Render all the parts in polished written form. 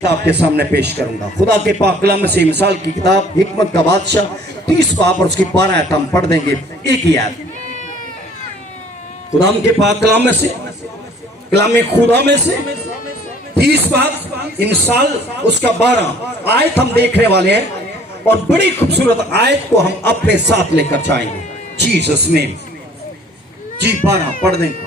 आपके सामने पेश करूंगा। खुदा के पाक कलाम से मिसाल की किताब हिकमत का बादशाह 30 बाब और उसकी 12 आयत हम पढ़ देंगे। एक ही आयत खुदा के पाक कलाम में से कलाम खुदा में से 30 बाब मिसाल उसका 12 आयत हम देखने वाले हैं और बड़ी खूबसूरत आयत को हम अपने साथ लेकर जाएंगे जीसस नेम। जी 12 पढ़ देंगे।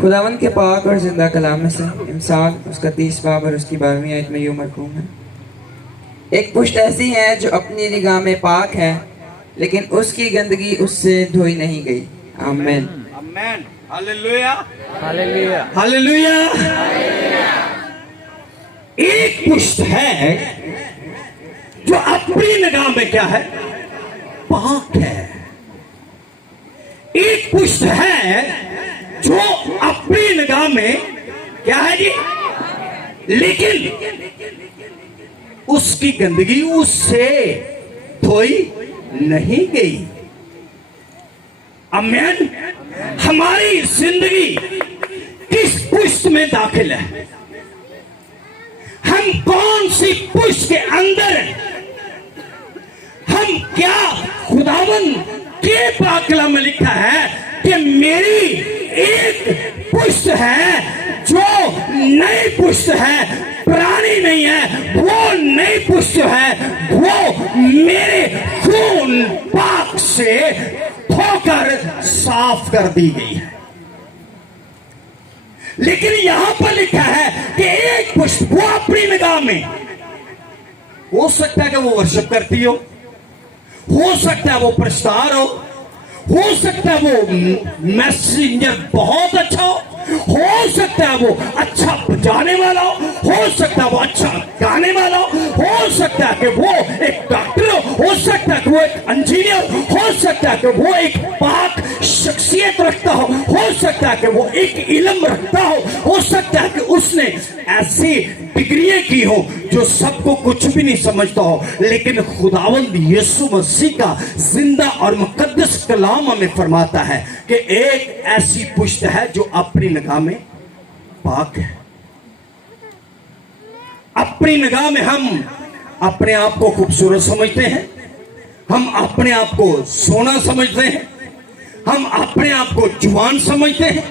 खुदावन के पाक और जिंदा कलाम में से इंसान उसका 30 बाब और उसकी 12वीं आयत में यूं मरकूम है। एक पुश्त ऐसी है जो अपनी निगाह में पाक है, लेकिन उसकी गंदगी उससे धोई नहीं गई। आमीन आमीन हालेलुया हालेलुया हालेलुया। एक पुश्त है जो अपनी निगाह में क्या है, पाक है। एक पुश्त है जो अपनी निगाह में क्या है जी, लेकिन उसकी गंदगी उससे धोई नहीं गई। आमीन। हमारी जिंदगी किस पुश्त में दाखिल है, हम कौन सी पुश्त के अंदर हैं, हम क्या खुदावन के पाक कलाम में लिखा है कि मेरी एक पुश्त है जो नई पुश्त है, पुरानी नहीं है। वो नई पुश्त है, वो मेरे खून पाक से धोकर साफ कर दी गई है। लेकिन यहां पर लिखा है कि एक पुश्त वो अपनी निगाह में हो सकता है कि वो वर्शिप करती हो सकता है वो प्रस्तार हो सकता है वो मैसेंजर बहुत अच्छा हो सकता है वो अच्छा बजाने वाला हो सकता है वो अच्छा गाने वाला हो सकता है कि वो एक डॉक्टर हो सकता है कि वो एक इंजीनियर हो सकता है कि वो एक पाक शख्सियत रखता हो सकता है कि वो एक इल्म रखता हो सकता है कि उसने ऐसी डिग्रियां की हो जो सबको कुछ भी नहीं समझता हो। लेकिन खुदावंद यीशु मसीह का जिंदा और मुकद्दस कलाम हमें फरमाता है कि एक ऐसी पुश्त है जो अपनी निगाह में पाक है। अपनी निगाह में हम अपने आप को खूबसूरत समझते हैं, हम अपने आप को सोना समझते हैं, हम अपने आप को जवान समझते हैं,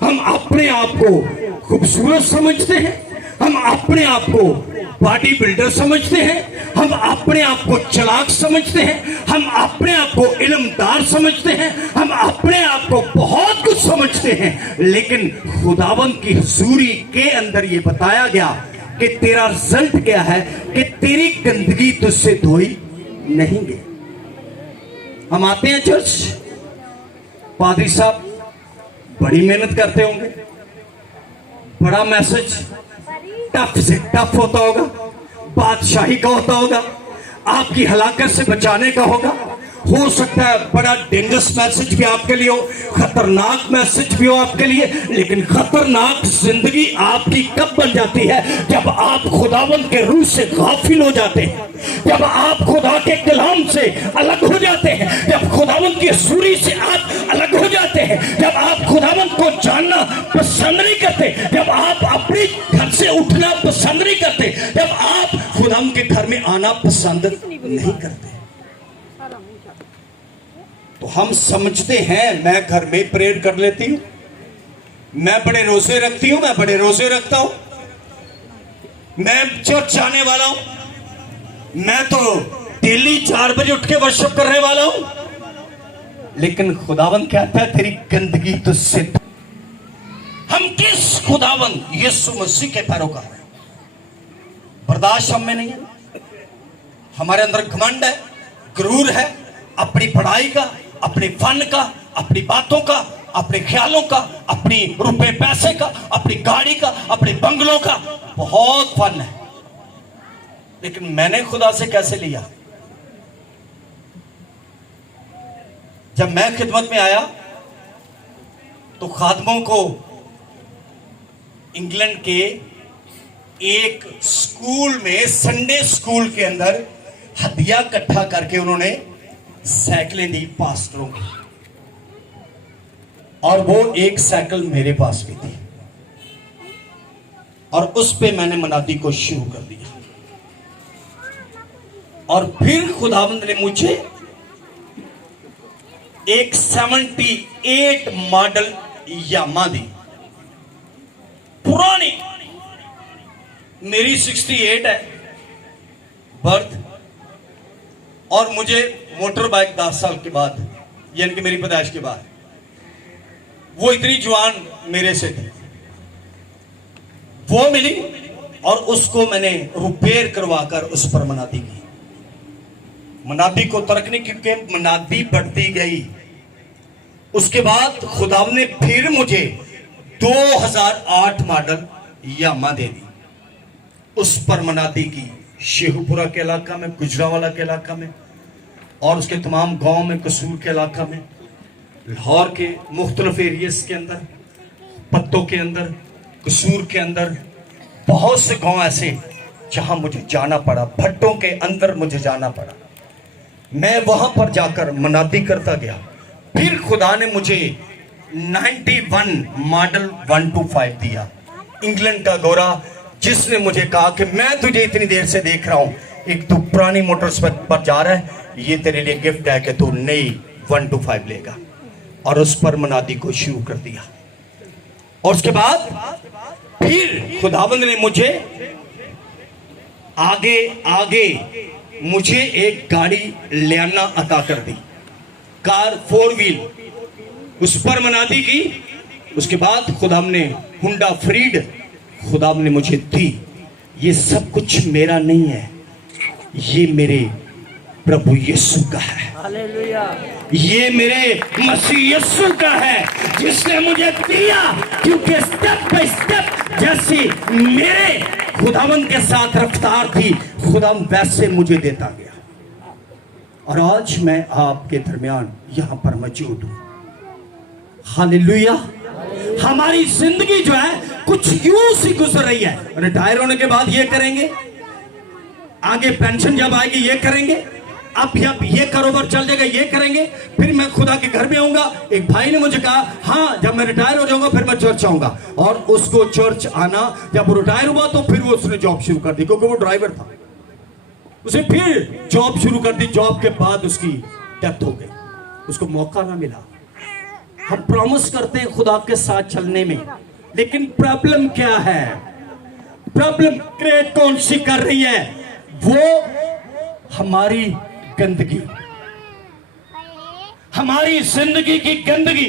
हम अपने आप को खूबसूरत समझते हैं, हम अपने आप को बॉडी बिल्डर समझते हैं, हम अपने आप को चालाक समझते हैं, हम अपने आप को इल्मदार समझते हैं, हम अपने आप को बहुत कुछ समझते हैं। लेकिन खुदावन की हुजूरी के अंदर ये बताया गया कि तेरा रिजल्ट क्या है कि तेरी गंदगी तुझसे धोई नहीं गई। हम आते हैं चर्च, पादरी साहब बड़ी मेहनत करते होंगे, बड़ा मैसेज टफ से टफ होता होगा, बादशाही का होता होगा, आपकी हलाकत से बचाने का होगा। हो सकता है बड़ा डेंजरस मैसेज भी आपके लिए हो, खतरनाक मैसेज भी हो आपके लिए। लेकिन खतरनाक जिंदगी आपकी कब बन जाती है, जब आप खुदावंद के रूह से गाफिल हो जाते हैं, जब आप खुदा के कलाम से अलग हो जाते हैं, जब खुदावंद की सूरी से आप अलग हो जाते हैं, जब आप खुदावंद को जानना पसंद नहीं करते, जब आप अपने घर से उठना पसंद नहीं करते, जब आप खुदावंद के घर में आना पसंद नहीं करते। तो हम समझते हैं मैं घर में प्रेयर कर लेती हूं, मैं बड़े रोजे रखती हूं, मैं बड़े रोजे रखता हूं, मैं चर्च आने वाला हूं, मैं तो डेली 4 बजे उठ के वर्शिप करने वाला हूं। लेकिन खुदावंद कहता है तेरी गंदगी तुझसे। हम किस खुदावंद यीशु मसीह के पैरोकार हैं। बर्दाश्त हम में नहीं है, हमारे अंदर घमंड है, गुरूर है, अपनी पढ़ाई का, अपने फन का, अपनी बातों का, अपने ख्यालों का, अपनी रुपए पैसे का, अपनी गाड़ी का, अपने बंगलों का बहुत फन है। लेकिन मैंने खुदा से कैसे लिया? जब मैं खिदमत में आया तो खादमों को इंग्लैंड के एक स्कूल में, संडे स्कूल के अंदर हदिया इकट्ठा करके उन्होंने साइकिलें दी पास्टरों की, और वो एक साइकिल मेरे पास भी थी, और उस पे मैंने मनादी को शुरू कर दिया। और फिर खुदावंद ने मुझे एक 78 मॉडल यामा दी, पुरानी। मेरी 68 है बर्थ, और मुझे मोटर बाइक 10 साल के बाद, यानी कि मेरी पैदाइश के बाद, वो इतनी जवान मेरे से थी, वो मिली, और उसको मैंने रिपेयर करवाकर उस पर मनादी की। मनादी को तर्क नहीं, क्योंकि मनादी बढ़ती गई। उसके बाद खुदा ने फिर मुझे 2008 मॉडल यामा दे दी, उस पर मनादी की, शेखुपुरा के इलाका में, गुजरावाला के इलाका में, और उसके तमाम गांव में, कसूर के इलाका में, लाहौर के मुख्तलिफ एरियाज के अंदर, पत्तों के अंदर, कसूर के अंदर, बहुत से गांव ऐसे जहां मुझे जाना पड़ा, भट्टों के अंदर मुझे जाना पड़ा। मैं वहां पर जाकर मनादी करता गया। फिर खुदा ने मुझे 91 मॉडल 125 दिया, इंग्लैंड का गोरा, जिसने मुझे कहा कि मैं तुझे इतनी देर से देख रहा हूं, एक तू पुरानी मोटर पर जा रहा है, ये तेरे लिए गिफ्ट है कि तू नई 125 लेगा। और उस पर मनादी को शुरू कर दिया। और उसके बाद फिर खुदाबंद ने मुझे आगे आगे मुझे एक गाड़ी लियाना अता कर दी, कार 4 व्हील, उस पर मनादी की। उसके बाद खुदाम ने हुंडा फ्रीड खुदाम ने मुझे दी। ये सब कुछ मेरा नहीं है, ये मेरे प्रभु यीशु का है। ये मेरे मसीह यीशु का है, जिसने मुझे दिया, क्योंकि स्टेप बाय स्टेप जैसे मेरे खुदावंद के साथ रफ्तार थी, खुदावंद वैसे मुझे देता गया। और आज मैं आपके दरमियान यहां पर मौजूद हूं। हालेलुया। हमारी जिंदगी जो है कुछ यूं सी गुजर रही है। रिटायर होने के बाद ये करेंगे, आगे पेंशन जब आएगी ये करेंगे, अब ये कारोबार चल जाएगा ये करेंगे, फिर मैं खुदा के घर में आऊंगा। एक भाई ने मुझे कहा, हाँ जब मैं रिटायर हो जाऊंगा फिर मैं चर्च आऊंगा। और उसको चर्च आना, जब वो रिटायर हुआ तो फिर वो उसने जॉब शुरू कर दी, क्योंकि वो ड्राइवर था। उसे फिर जॉब शुरू कर दी, जॉब के बाद उसकी डेथ हो गई, उसको मौका ना मिला। हम प्रॉमिस करते हैं खुदा के साथ चलने में, लेकिन प्रॉब्लम क्या है? प्रॉब्लम क्रिएट कौन सी कर रही है? वो हमारी गंदगी, हमारी जिंदगी की गंदगी।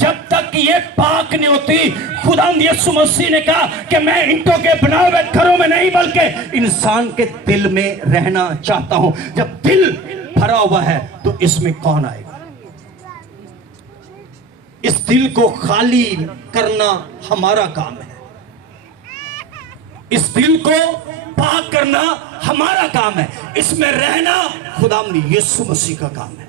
जब तक ये पाक नहीं होती, खुदा यीशु मसीह ने कहा कि मैं ईंटों के बनाए हुए घरों में नहीं बल्कि इंसान के दिल में रहना चाहता हूं। जब दिल भरा हुआ है तो इसमें कौन आएगा? इस दिल को खाली करना हमारा काम है, इस दिल को पाक करना हमारा काम है, इसमें रहना खुदा यीशु मसीह का काम है।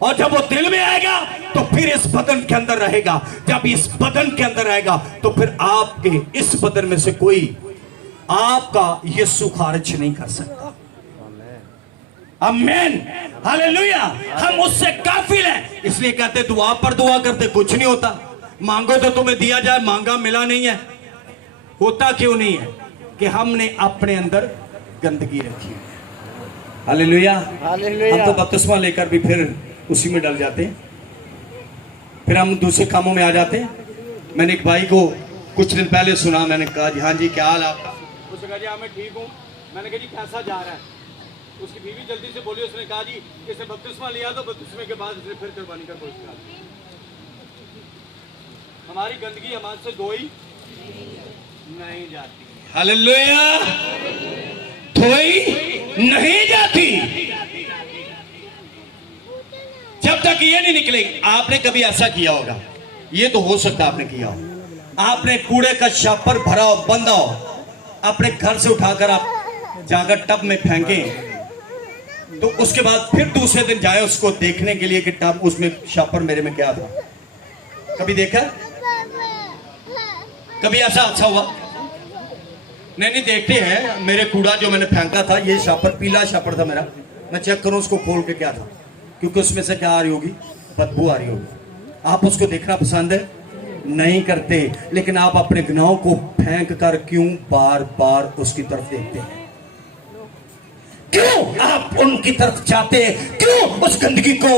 और जब वो दिल में आएगा तो फिर इस बदन के अंदर रहेगा। जब इस बदन के अंदर आएगा तो फिर आपके इस बदन में से कोई आपका यीशु खारिज नहीं कर सकता। आमीन, हालेलुया। हम उससे काफिल हैं, इसलिए कहते दुआ पर दुआ करते कुछ नहीं होता। मांगो तो तुम्हें दिया जाए, मांगा मिला नहीं है। होता क्यों नहीं है? कि हमने अपने अंदर गंदगी रखी है। हालेलुया। हम तो बपतिस्मा लेकर भी फिर उसी में डल जाते हैं, फिर हम दूसरे कामों में आ जाते हैं। मैंने एक भाई को कुछ दिन पहले सुना, मैंने कहा जी हाँ जी क्या हाल आपका? उसने कहा जी हाँ मैं ठीक हूँ। मैंने कहा जी कैसा जा रहा है? उसकी बीवी जल्दी से बोली, उसने कहा जी इसने बपतिस्मा लिया तो बपतिस्मे के बाद इसने फिर कुर्बानी का कोशिश किया। हमारी गंदगी हमारे से धोई नहीं जाती। हालेलुया, धोई नहीं जाती जब तक ये नहीं निकलेगी। आपने कभी ऐसा किया होगा, ये तो हो सकता है आपने किया हो, आपने कूड़े का छापर भरा हो, बंधा हो, अपने घर से उठाकर आप जाकर टब में फेंके, तो उसके बाद फिर दूसरे दिन जाए उसको देखने के लिए कि टब उसमें छापर मेरे में क्या था। कभी देखा? कभी ऐसा अच्छा हुआ? नहीं नहीं, देखते हैं। मेरे कूड़ा जो मैंने फेंका था, ये शापर, पीला शापर था मेरा, मैं चेक करूं उसको खोल के क्या था, क्योंकि उसमें से क्या आ रही होगी, बदबू आ रही होगी। आप उसको देखना पसंद है नहीं करते, लेकिन आप अपने गुनाहों को फेंक कर क्यों बार बार उसकी तरफ देखते हैं? क्यों आप उनकी तरफ जाते हैं? क्यों उस गंदगी को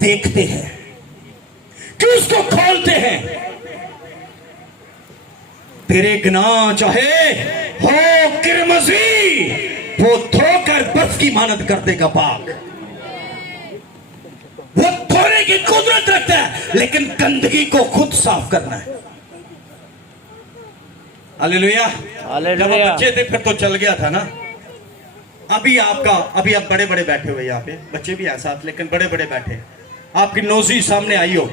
देखते हैं? क्यों उसको खोलते हैं? तेरे गुनाह चाहे हो किरमजी, वो धोकर बर्फ की मानद कर देगा पाक। वो धोने की कुदरत रखता है, लेकिन गंदगी को खुद साफ करना है। हालेलुया। जब आप बच्चे थे फिर तो चल गया था ना। अभी आप बड़े बड़े बैठे हुए यहाँ पे, बच्चे भी हैं साथ, लेकिन बड़े बड़े बैठे। आपकी नोजी सामने आई हो,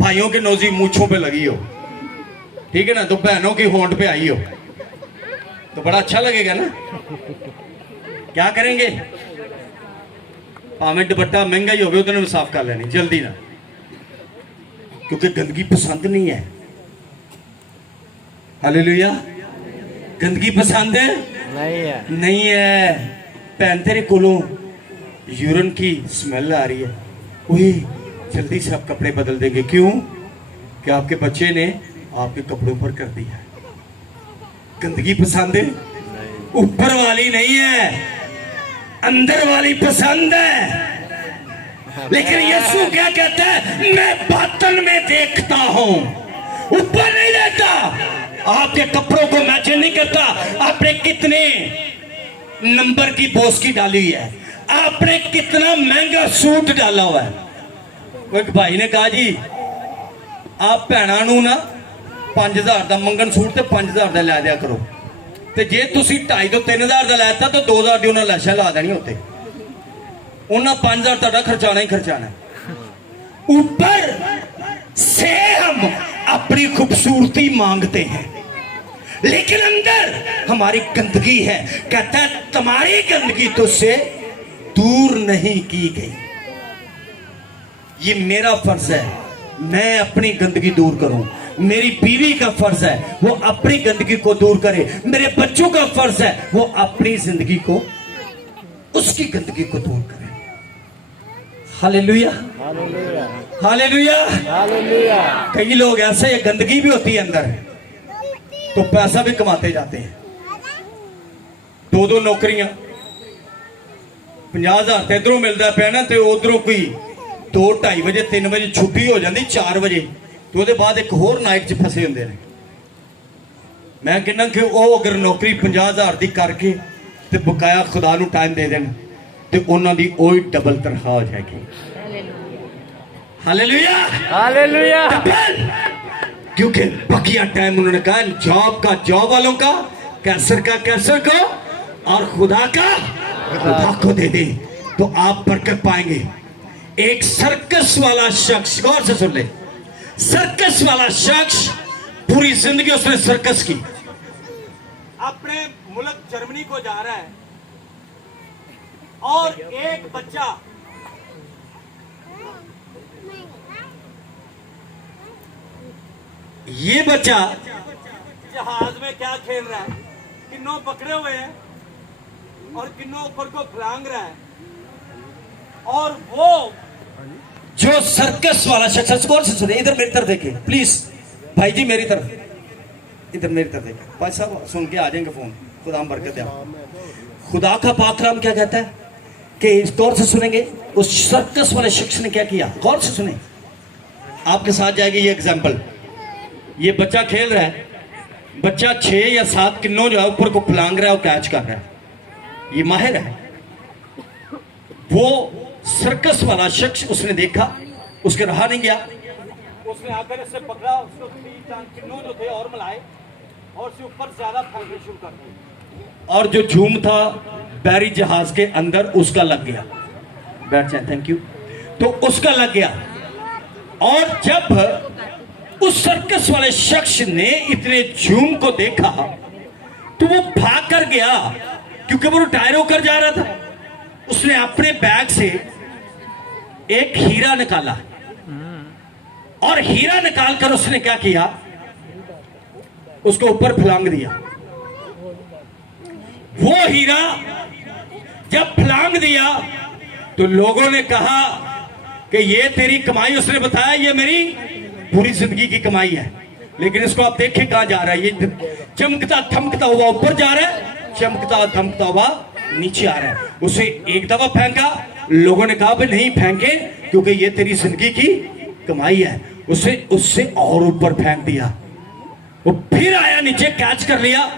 भाइयों की नोजी मूछों पे लगी हो, ठीक है ना, तो बहनों की होंठ पे आई हो, तो बड़ा अच्छा लगेगा ना। क्या करेंगे? भावें दुपट्टा महंगा ही होवे, उन्होंने साफ कर लेनी जल्दी ना, क्योंकि गंदगी पसंद नहीं है। हालेलुया। गंदगी पसंद है नहीं है। भैन तेरे कोलों यूरिन की स्मेल आ रही है, वही जल्दी से आप कपड़े बदल देंगे। क्यों? कि आपके बच्चे ने आपके कपड़ों पर कर दिया है। गंदगी पसंद है? ऊपर वाली नहीं है, अंदर वाली पसंद है। लेकिन यीशु क्या कहता है? मैं बातन में देखता हूं, ऊपर नहीं देखता। आपके कपड़ों को मैचिंग नहीं करता, आपने कितने नंबर की बोस्की डाली हुई है, आपने कितना महंगा सूट डाला हुआ है। एक भाई ने कहा जी आप भैणों नूं ना 5000 का मंगन सूट ते 5000 का लै दिया करो, ते जे तुसी 2.5 तो 3000 का लैता तो 2000 की उन्होंने लैशा ला देनी होते, उन्हें 5000 तुहाडा खर्चाना ही खर्चाना। ऊपर से हम अपनी खूबसूरती मांगते हैं, लेकिन अंदर हमारी गंदगी है। कहता है तुम्हारी गंदगी तुझसे दूर नहीं की गई। ये मेरा फर्ज है, मैं अपनी गंदगी दूर करूं। मेरी बीवी का फर्ज है वो अपनी गंदगी को दूर करे। मेरे बच्चों का फर्ज है वो अपनी जिंदगी को, उसकी गंदगी को दूर करे। Hallelujah, hallelujah, hallelujah. कई लोग ऐसे, गंदगी भी होती है अंदर, तो पैसा भी कमाते जाते हैं। 2 नौकरियां, 50,000 तो इधरों मिलता पे ना, तो उधरों कोई 2-2:30 बजे 3 बजे छुट्टी हो जाती, 4 बजे तो उसके बाद एक होर नाइट च फसे होंगे ने। मैं कहना कि वो अगर नौकरी 50,000 की करके तो बकाया खुदा नूं टाइम दे देन, तो उन्होंने वही डबल तनख्वाह हो जाएगी। Hallelujah, hallelujah. क्योंकि बकिया टाइम उन्होंने कहा जॉब का जॉब वालों का, कैंसर का कैंसर को, और खुदा का खुदा को दे दे, तो आप बरकत पाएंगे। एक सर्कस वाला शख्स, गौर से सुन ले, सर्कस वाला शख्स पूरी जिंदगी उसने सर्कस की। अपने मुल्क जर्मनी को जा रहा है और एक बच्चा ये बच्चा जहाज में क्या खेल रहा है, किन्नों पकड़े हुए हैं और किन्नों ऊपर को फलांग रहा है, और वो जो सर्कस वाला शख्स, गौर से सुने, इधर मेरी तरफ देखे प्लीज भाई जी, मेरी तरफ, इधर मेरी तरफ देखे भाई साहब, सुन के आ जाएंगे फोन, खुदा हम बरकत दे। खुदा का पाक कलाम क्या कहता है कि इस गौर से सुनेंगे उस सर्कस वाले शख्स ने क्या किया। गौर से सुने, आपके साथ जाएगी ये एग्जांपल। ये बच्चा खेल रहा है, बच्चा 6 या 7 किन्नों जो है ऊपर को फलांग रहा है और कैच कर रहा है, ये माहिर है। वो सर्कस वाला शख्स उसने देखा, उसके रहा नहीं गया, उसने आकर इससे पकड़ा, उसको 3-4 किन्नों जो थे और मिलाए और उसके ऊपर ज्यादा फेंकने शुरू कर दिए, और जो झूम था बैरी जहाज के अंदर उसका लग गया। बैठ जाए, थैंक यू। तो उसका लग गया, और जब उस सर्कस वाले शख्स ने इतने झूम को देखा तो वो भाग कर गया, क्योंकि वो रिटायर होकर जा रहा था। उसने अपने बैग से एक हीरा निकाला, और हीरा निकालकर उसने क्या किया, उसको ऊपर फलांग दिया। वो हीरा जब फलांग दिया तो लोगों ने कहा कि ये तेरी कमाई, उसने बताया ये मेरी पूरी जिंदगी की कमाई है। लेकिन इसको आप देखें कहां जा रहा है, ये चमकता थमकता हुआ ऊपर जा रहा है, चमकता थमकता हुआ नीचे आ रहा है। उसे एक दफा फेंका, लोगों ने कहा भाई नहीं फेंके क्योंकि ये तेरी जिंदगी की कमाई है। उसे उससे और ऊपर फेंक दिया, वो फिर आया नीचे, कैच कर लिया,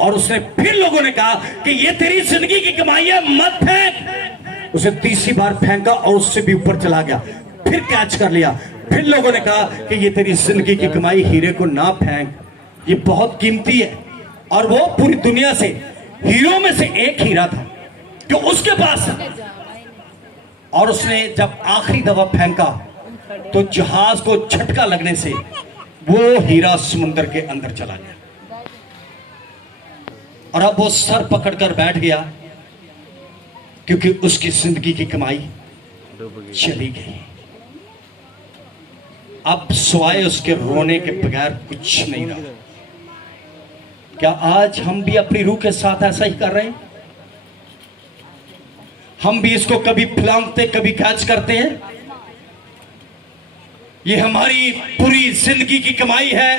और उसने फिर लोगों ने कहा कि ये तेरी जिंदगी की कमाई है, मत फेंक। उसे तीसरी बार फेंका और उससे भी ऊपर चला गया, फिर कैच कर लिया। फिर लोगों ने कहा कि ये तेरी जिंदगी की कमाई, हीरे को ना फेंक, ये बहुत कीमती है। और वो पूरी दुनिया से हीरो में से एक हीरा था जो उसके पास था। और उसने जब आखिरी दफा फेंका तो जहाज को झटका लगने से वो हीरा समुद्र के अंदर चला गया। और अब वो सर पकड़कर बैठ गया क्योंकि उसकी जिंदगी की कमाई चली गई। अब सिवाय उसके रोने के बगैर कुछ नहीं रहा। क्या आज हम भी अपनी रूह के साथ ऐसा ही कर रहे हैं? हम भी इसको कभी फलांगते कभी कैच करते हैं। ये हमारी पूरी जिंदगी की कमाई है,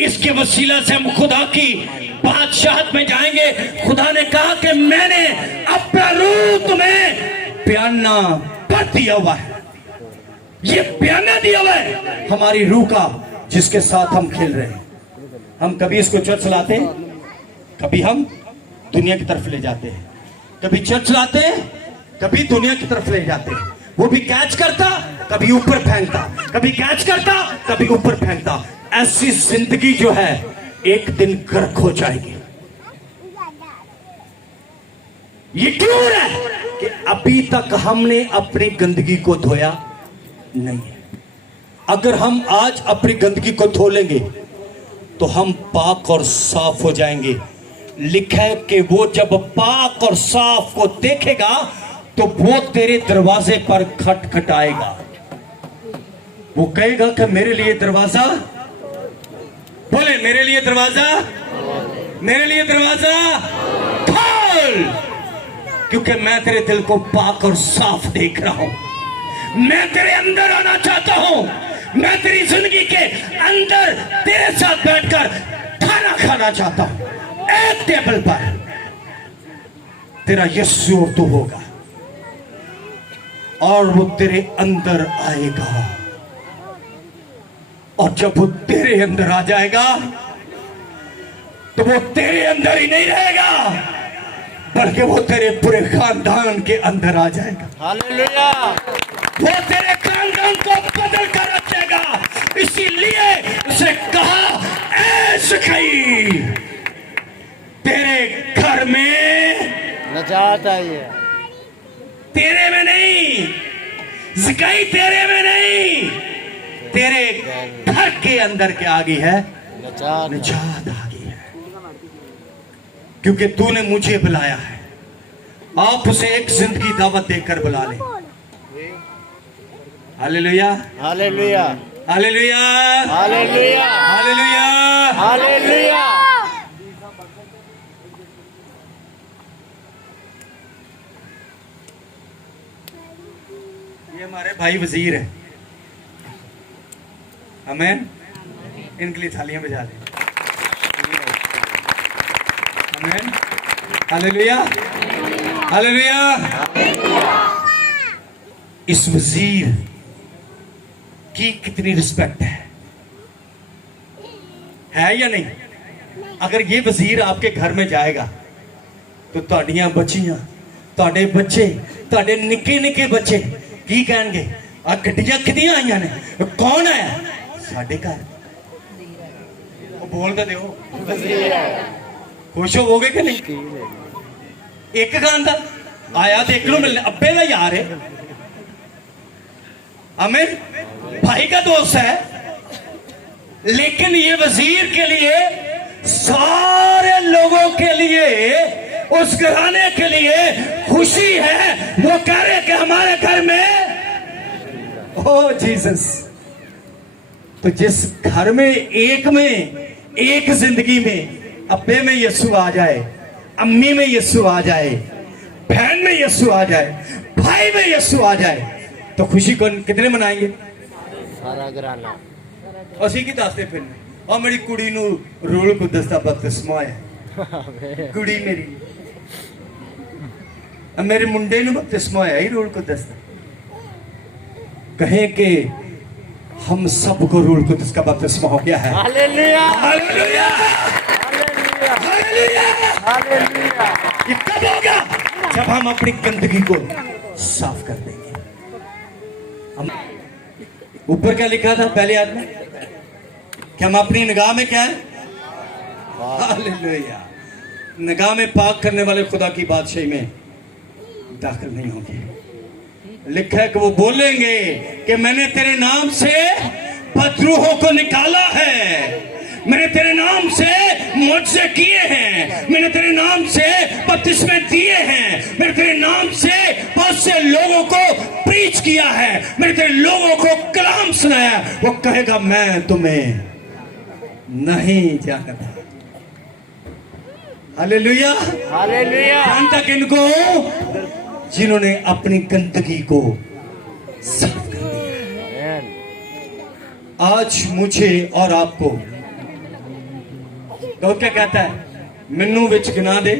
इसके वसीला से हम खुदा की बादशाहत में जाएंगे। खुदा ने कहा कि मैंने अपना रूह तुम्हें बयाना पर दिया हुआ है, ये बयाना दिया हुआ है हमारी रूह का, जिसके साथ हम खेल रहे हैं। हम कभी इसको चर्च लाते हैं, कभी हम दुनिया की तरफ ले जाते हैं, कभी चर्च लाते हैं, कभी दुनिया की तरफ ले जाते हैं। वो भी कैच करता, कभी ऊपर फेंकता, कभी कैच करता, कभी ऊपर फेंकता। ऐसी जिंदगी जो है एक दिन गर्क हो जाएगी। ये क्यों है कि अभी तक हमने अपनी गंदगी को धोया नहीं है। अगर हम आज अपनी गंदगी को धो लेंगे तो हम पाक और साफ हो जाएंगे। लिखा है कि वो जब पाक और साफ को देखेगा तो वो तेरे दरवाजे पर खटखटाएगा। वो कहेगा कि मेरे लिए दरवाजा, बोले मेरे लिए दरवाजा, मेरे लिए दरवाजा खोल, क्योंकि मैं तेरे दिल को पाक और साफ देख रहा हूं। मैं तेरे अंदर आना चाहता हूं। मैं तेरी जिंदगी के अंदर तेरे साथ बैठकर खाना खाना चाहता हूं। एक टेबल पर तेरा यीशु और तू होगा, और वो तेरे अंदर आएगा। और जब वो तेरे अंदर आ जाएगा तो वो तेरे अंदर ही नहीं रहेगा, बल्कि वो तेरे पूरे खानदान के अंदर आ जाएगा। हालेलुया। वो तेरे खानदान को बदल कर रखेगा। इसीलिए उसने कहा ऐ सखई, तेरे घर में नजात आई है। तेरे में नहीं, ज़िकाई तेरे में नहीं, तेरे घर के अंदर क्या आ गई है? निजात आ गई है, क्योंकि तूने मुझे बुलाया है। आप उसे एक जिंदगी दावत देकर बुला ले। Hallelujah, hallelujah, hallelujah, hallelujah, hallelujah, hallelujah. ये हमारे भाई वजीर है, आमीन। इनके लिए थालियां बजा लें। आमीन, हालेलुया, हालेलुया। इस वजीर की कितनी रिस्पेक्ट है या नहीं? अगर ये वजीर आपके घर में जाएगा तो ਤੁਹਾਡੀਆਂ ਬੱਚੀਆਂ, ਤੁਹਾਡੇ ਬੱਚੇ, ਤੁਹਾਡੇ ਨਿੱਕੇ ਨਿੱਕੇ ਬੱਚੇ ਕੀ ਕਹਿਣਗੇ? ਆ ਗੱਡੀਆਂ ਕਿਦੀਆਂ ਆਈਆਂ ਨੇ, ਕੌਣ ਆਇਆ? ਸਾਡੇ ਘਰ। ਉਹ ਬੋਲ ਤਾਂ ਦਿਓ, खुश होवोगे कि नहीं? एक खानदान आया तो एक मिलने, अब्बे का यार है, आमीन, भाई का दोस्त है। लेकिन ये वजीर के लिए, सारे लोगों के लिए, उस घराने के लिए खुशी है। वो कह रहे कि हमारे घर में ओ जीसस। तो जिस घर में एक जिंदगी में अब्बे में यीशु आ जाए, अम्मी में यीशु आ जाए, बहन में यीशु आ जाए, भाई में यीशु आ जाए तो खुशी कौन कितने मनाएंगे? सारा घराना। ਅਸੀਂ ਕੀ ਦੱਸਦੇ ਫਿਰ ਆ ਮੇਰੀ ਕੁੜੀ ਨੂੰ ਰੂਲ ਕੁਦਸ ਦਾ ਬਪਤਿਸਮਾ ਹੈ, ਕੁੜੀ ਮੇਰੀ मेरे मुंडे ਨੂੰ बपतिस्मा होया ही रूल कुदस का। कहें कि हम सबको रूल कुदस का बपतिस्मा हो गया है। Hallelujah hallelujah hallelujah hallelujah. Hallelujah. ये कब होगा? जब हम अपनी गंदगी को साफ कर देंगे। हम ऊपर क्या लिखा था पहले याद में कि हम अपनी निगाह में क्या है? हालेलुया। निगाह में पाक करने वाले खुदा की बादशाही में दाखिल नहीं होंगे। लिखा है कि वो बोलेंगे कि मैंने तेरे नाम से बदरूहों को निकाला है, मैंने तेरे नाम से मुझसे किए हैं, मैंने तेरे नाम से बपतिस्मे दिए हैं, मैंने तेरे नाम से बहुत से लोगों को प्रीच किया है, मैंने तेरे लोगों को कलाम सुनाया। वो कहेगा मैं तुम्हें नहीं जानता। Hallelujah hallelujah. जानता किनको? जिन्होंने अपनी गंदगी को साफ कर दिया। आमीन। आज मुझे और आपको तो क्या कहता है? मिन्नू विच गिना दे।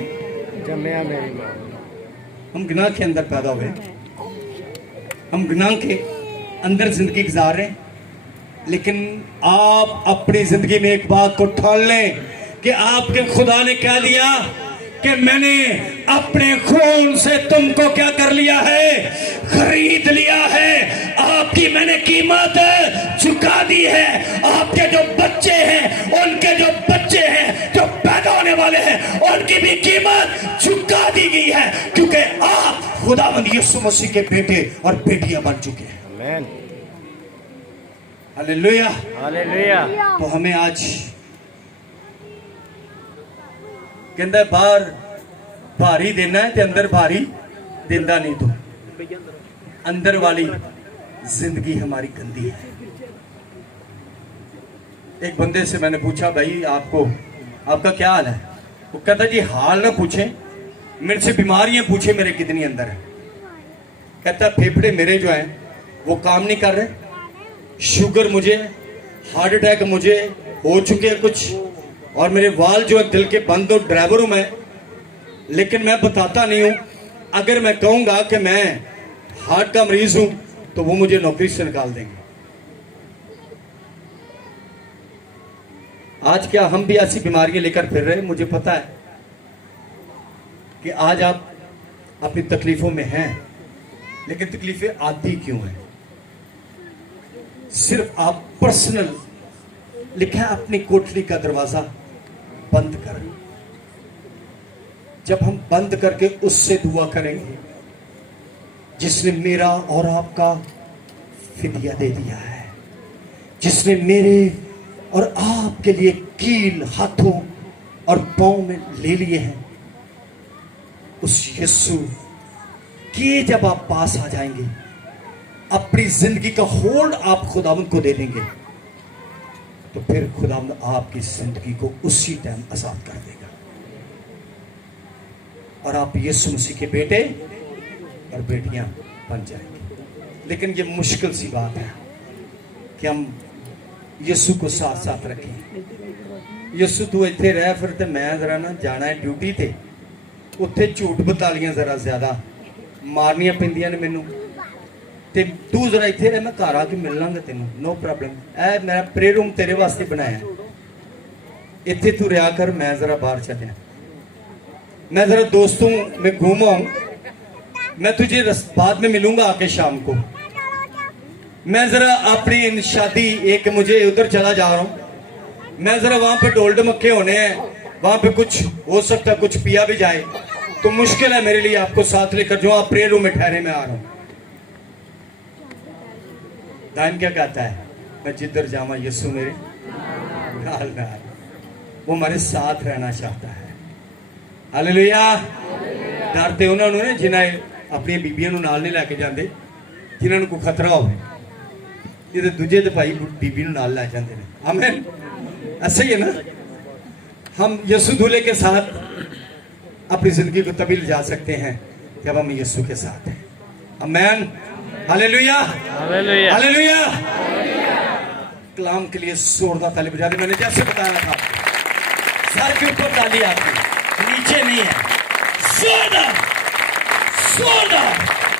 जम्या मेरी मां। हम गुनाह के अंदर पैदा हुए, हम गुनाह के अंदर जिंदगी गुजार रहे हैं, लेकिन आप अपनी जिंदगी में एक बात को ठान लें कि आपके खुदा ने क्या दिया कि मैंने अपने खून से तुमको क्या कर लिया है? खरीद लिया है। आपकी मैंने कीमत चुका दी है। आपके जो बच्चे हैं, उनके जो बच्चे हैं जो पैदा होने वाले हैं, उनकी भी कीमत चुका दी गई है, क्योंकि आप खुदावंद यीशु मसीह के बेटे और बेटियां बन चुके हैं। आमीन। हालेलुया। हालेलुया। तो हमें आज कहता बाहर भारी देना है ते अंदर भारी देंदा नहीं। तो अंदर वाली जिंदगी हमारी गंदी है। एक बंदे से मैंने पूछा भाई आपका क्या हाल है? वो कहता जी हाल ना पूछे, मेरे से बीमारियां पूछे मेरे कितनी अंदर है। कहता फेफड़े मेरे जो हैं वो काम नहीं कर रहे, शुगर मुझे, हार्ट अटैक मुझे हो चुके हैं कुछ, और मेरे वाल जो है दिल के बंद हो, ड्राइवर हूं मैं, लेकिन मैं बताता नहीं हूं। अगर मैं कहूंगा कि मैं हार्ट का मरीज हूं तो वो मुझे नौकरी से निकाल देंगे। आज क्या हम भी ऐसी बीमारियां लेकर फिर रहे हैं? मुझे पता है कि आज आप अपनी तकलीफों में हैं, लेकिन तकलीफें आती क्यों हैं? सिर्फ आप पर्सनल, लिखा है अपनी कोठरी का दरवाजा बंद कर। जब हम बंद करके उससे दुआ करेंगे जिसने मेरा और आपका फिदिया दे दिया है, जिसने मेरे और आपके लिए कील हाथों और पांव में ले लिए हैं, उस यीशु के जब आप पास आ जाएंगे, अपनी जिंदगी का होल्ड आप खुदावंद को दे देंगे, तो फिर खुदावंद आपकी जिंदगी को उसी टाइम आजाद कर देगा और आप यीशु मसीह के बेटे और बेटियां बन जाएंगे। लेकिन ये मुश्किल सी बात है कि हम यीशु को साथ साथ रखें। यीशु तू इत्थे रह, फिर ते मैं जरा ना जाना है ड्यूटी ते, उत्थे झूठ बतालियां जरा ज्यादा मारनियां पैंदियां ने मैनू, ते तू जरा इत्थे रह, मैं घर आके मिल लांगा तेनू, नो प्रॉब्लम। ऐ मेरा प्रे रूम तेरे वास्ते बनाया, इत्थे तू रहा कर, मैं जरा बाहर चलिया, मैं जरा दोस्तों में घूम आऊं, मैं तुझे बाद में मिलूंगा आके शाम को। मैं जरा अपनी शादी एक मुझे उधर चला जा रहा हूं, मैं जरा वहां पे ढोल ढमक्के होने हैं, वहां पे कुछ हो सकता है कुछ पिया भी जाए, तो मुश्किल है मेरे लिए आपको साथ लेकर जो आप प्रे रूम में ठहरे मैं आ रहा हूं। दान क्या कहता है? मैं जिधर जावा यीशु मेरे नाल नाल, वो हमारे साथ रहना चाहता है। हालेलुया। डर ते उन्होंने ने जिन्हें अपनी बीबियां नाल नहीं लैके जाते, जिन्होंने कोई खतरा हो, ये दूजे तो भाई बीबी नाल लै जाते हैं। आमीन। ऐसा ही है ना, हम यीशु दूल्हे के साथ अपनी जिंदगी को तभी ले जा सकते हैं जब हम यीशु के साथ हैं। आमीन, हालेलुया, हालेलुया। हालेलुया। कलाम के लिए जोरदार ताली बजा दे। मैंने जैसे बताया था, सर के ऊपर ताली आती, नीचे नहीं है। जोरदार, जोरदार।